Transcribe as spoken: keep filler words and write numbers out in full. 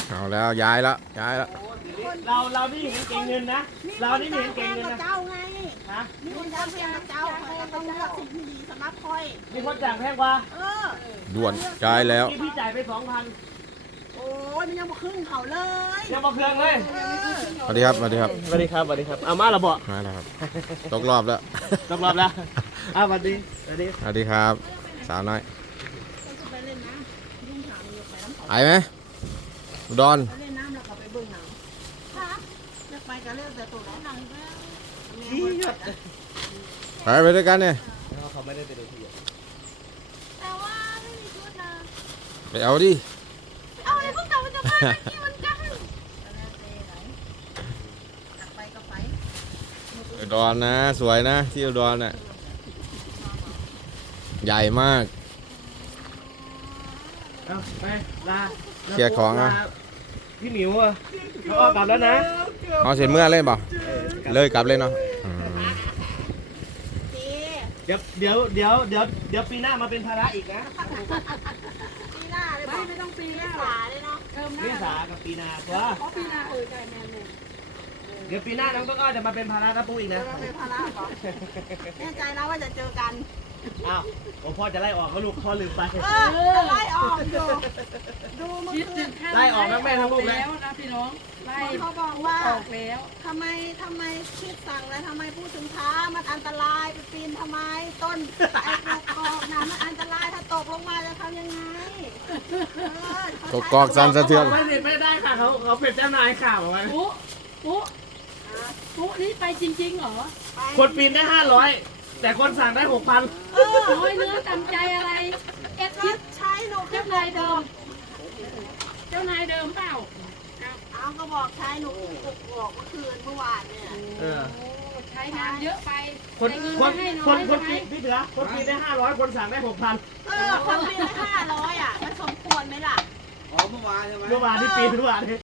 เอาแล้วย้ายแล้วย้ายแล้วเราเรานี่เห็นเก่งเงินนะเรานี่เห็นเก่งเงินนะเจ้าไงฮะมีคนจ้างแพงกับเจ้าใครต้องเลือกสิ่งที่ดีสำหรับคอยมีคนจ่ายแพงกว่าเออด่วนย้ายแล้วที่พี่จ่ายไปสองพันโอ้ยมันยังมาครึ่งเขาเลยยังมาเครื่องเลยเออสวัสดีครับสวัสดีครับสวัสดีครับสวัสดีครับเอามาละบ่มาแล้วครับตกรอบแล้วรอบๆแล้วอ้าวสวัสดีสวัสดีสวัสดีครับ สาวน้อยไปเล่นน้ำยุ่งถามอยู่ไปน้ำเขาไปไหมอุดรไปเล่นน้ำแล้วเขาไปเบิ่งหนังค่ะเลือกไปก็เลือกแต่ตัวหนังแล้วนี่หยดไปไปด้วยกันเนี่ยเขาไม่ได้ไปดูที่แต่ว่าไม่มีชุดนะไปเอาดิเอาไอ้พวกเรามันจะมาที่มันกันไปก็ไปอุดรนะสวยนะที่อุดรน่ะใหญ่มากเอาไปลาเคลียร์ของอ่ะพี่หมิวอ่ะเขาออกกลับแล้วนะเอาเสร็จเมื่อเล่นเปล่าเลยกลับเลยเนาะอืมดีเดี๋ยวเดี๋ยวเดี๋ยวเดี๋ยวเดี๋ยวปีหน้ามาเป็นภาระอีกนะปีหน้าเลยไม่ไม่ต้องปีหน้าขาเลยเนาะนิสากับปีนาตัวเพราะปีหน้าเออใจแมนเลยเดี๋ยวปีหน้าน้องต้นอ้อจะมาเป็นภาระกระปูอีกนะเราเป็นภาระก่อนแน่ใจแล้วว่าจะเจอกันอ้าวผมพ่อจะไล่ออกก็ลูกพ่อลืมไปเออจะไล่ออกอยู่ดูเมื่อคิดคืถึนงขั้นไล่ออกทั้งแม่ทั้งลูกเลยแล้วนะพี่น้องไล่เขาบอกว่าออกแล้วทำไมทำไมคิดสั่งแล้วทำไมพูดถึงท้ามันอันตรายไปปีนทำไมต้นไอ้กอกกอกน่ะมันอันตรายถ้าตกลงมาจะทำยังไงเกกอกสั่นสะเทือนไม่ได้ไม่ได้ค่ะเขาเขาเป็นเจ้านายข่าวไว้ปุ๊ปุ๊ปุ๊นี่ไปจริงๆเหรอไปคนปีนได้ห้าร้อยแต่คนสั่งได้หกพันเออน้อยเนื้อตำใจอะไรเอ็ดคิดใช้หนูแค่เจ้านายเดิม เจ้านายเดิมเปล่าเอาก็บอกใช้หนูกกอกเมื่อคืนเมื่อวานเนี่ยเออโอ้ใช้งานเยอะไปคนใช้เงินคนไม่ให้น้คอน ยคนใช่ไหมปีนพี่เถือคนปีนได้ห้าร้อยคนสั่งได้หกพันเออคนปีนได้ห้าร้อยอ่ะมันสมควรไหมล่ะเมื่อวานที่ปีนเมื่อวานนี้